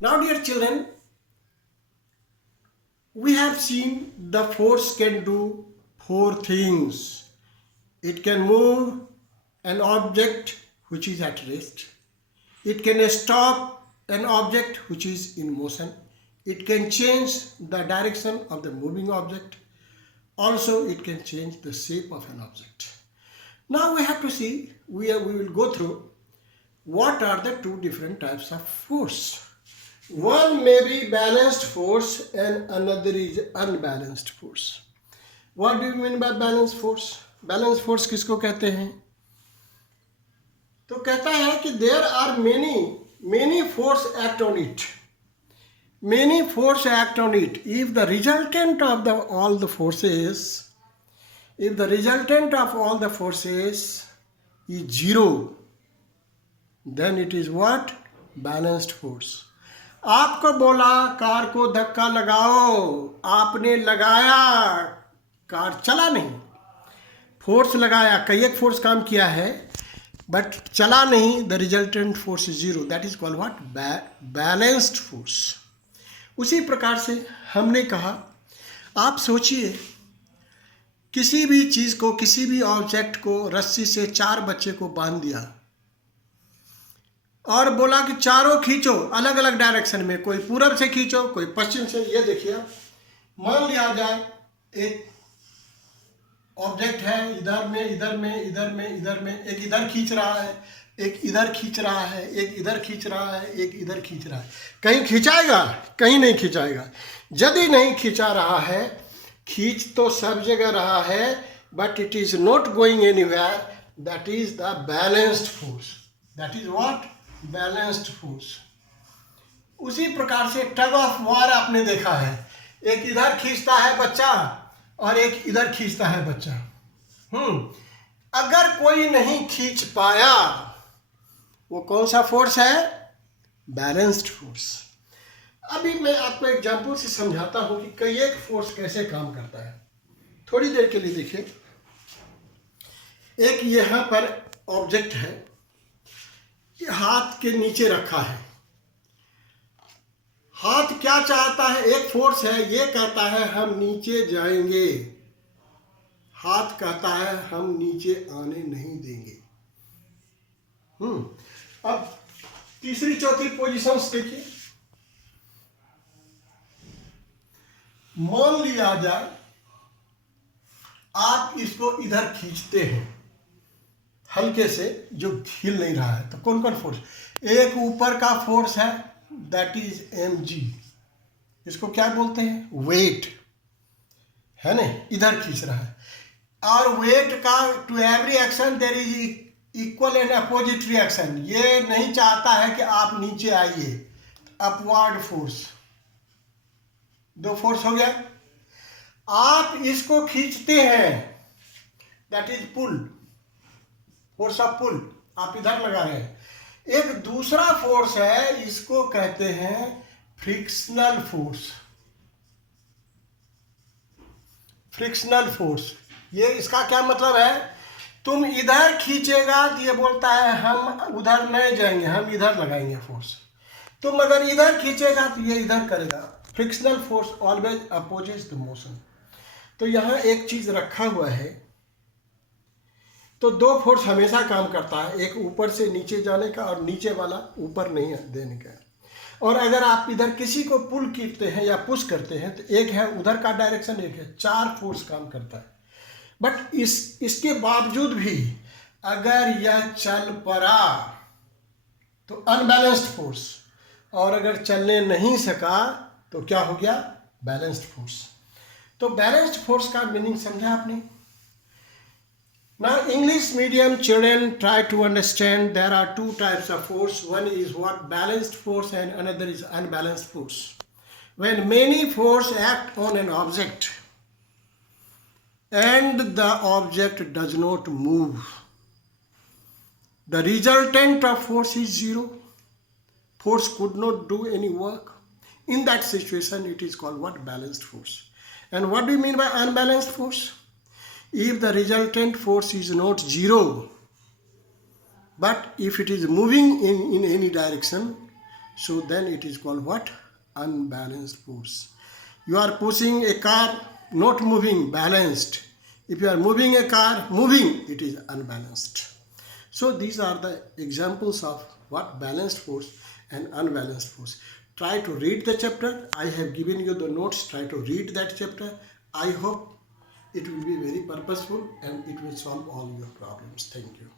Now, dear children, we have seen the force can do four things. It can move an object which is at rest. It can stop an object which is in motion. It can change the direction of the moving object. Also, it can change the shape of an object. Now we have to see, we will go through what are the two different types of force. One may be balanced force and another is unbalanced force. What do you mean by balanced force? Balanced force किसको कहते हैं? तो कहता है कि there are many force act on it. Many force act on it. If the resultant of all the forces is zero, then it is what? Balanced force. आपको बोला car को धक्का लगाओ, आपने लगाया, कार चला नहीं. फोर्स लगाया, कई एक फोर्स काम किया है, बट चला नहीं. The resultant force is zero. That is called what? Balanced force. उसी प्रकार से हमने कहा, आप सोचिए किसी भी चीज़ को, किसी भी ऑब्जेक्ट को रस्सी से 4 बच्चे को बांध दिया और बोला कि चारों खींचो अलग अलग डायरेक्शन में, कोई पूरब से खींचो, कोई पश्चिम से. ये देखिए, मान लिया जाए एक ऑब्जेक्ट है, इधर में, इधर में, इधर में, इधर में, एक इधर खींच रहा है, एक इधर खींच रहा है, एक इधर खींच रहा है, एक इधर खींच रहा है. कहीं खिंचाएगा, कहीं नहीं खिंचाएगा. यदि नहीं खिंचा रहा है, खींच तो सब जगह रहा है, but it is not going anywhere. That is the balanced force. That is what? Balanced force. उसी प्रकार से टग ऑफ वार आपने देखा है, एक इधर खींचता है बच्चा और एक इधर खींचता है बच्चा. अगर कोई नहीं खींच पाया, वो कौन सा फोर्स है? Balanced force. अभी मैं आपको एग्जांपल से समझाता हूं कि कई एक फोर्स कैसे काम करता है. थोड़ी देर के लिए देखिए. एक यहां पर ऑब्जेक्ट है, हाथ के नीचे रखा है. हाथ क्या चाहता है? एक फोर्स है, ये कहता है हम नीचे जाएंगे. हाथ कहता है हम नीचे आने नहीं देंगे. अब तीसरी चौथी पोजीशंस देखिए. मान लिया जाए आप इसको इधर खींचते हैं हल्के से, जो हिल नहीं रहा है, तो कौन कौन फोर्स? एक ऊपर का फोर्स है, दैट इज mg. इसको क्या बोलते हैं? वेट है ना, इधर खींच रहा है. और वेट का to every action there is equal and opposite reaction. ये नहीं चाहता है कि आप नीचे आइए. Upward force. 2 फोर्स हो गया. आप इसको खींचते हैं, that is pull, force of pull. आप इधर लगा रहे हैं. एक दूसरा फोर्स है, इसको कहते हैं फ्रिक्शनल फोर्स. फ्रिक्शनल फोर्स, ये इसका क्या मतलब है? तुम इधर खींचेगा तो ये बोलता है हम उधर नहीं जाएंगे, हम इधर लगाएंगे फोर्स. तुम अगर इधर खींचेगा तो ये इधर करेगा. Frictional force always opposes the motion. तो यहाँ एक चीज रखा हुआ है, तो 2 फोर्स हमेशा काम करता है, एक ऊपर से नीचे जाने का और नीचे वाला ऊपर नहीं देने का. और अगर आप इधर किसी को पुल करते हैं या पुश करते हैं, तो एक है उधर का डायरेक्शन, एक है. 4 फोर्स काम करता है. बट इसके बावजूद भी अगर यह चल पड़ा तो अनबैलेंस्ड फोर्स, और अगर चलने नहीं सका तो क्या हो गया? Balanced force. तो बैलेंस्ड फोर्स का मीनिंग समझा आपने? Now, English medium children try to understand there are 2 types of force. One is what? Balanced force, and another is unbalanced force. When many force act on an object and the object does not move, the resultant of force is zero. Force could not do any work. In that situation, it is called what? Balanced force. And what do you mean by unbalanced force? If the resultant force is not zero, but if it is moving in any direction, So then it is called what? Unbalanced force. You are pushing a car, not moving, balanced. If you are moving a car, moving, it is unbalanced. So these are the examples of what balanced force and unbalanced force. Try to read the chapter. I have given you the notes. Try to read that chapter. I hope it will be very purposeful and it will solve all your problems. Thank you.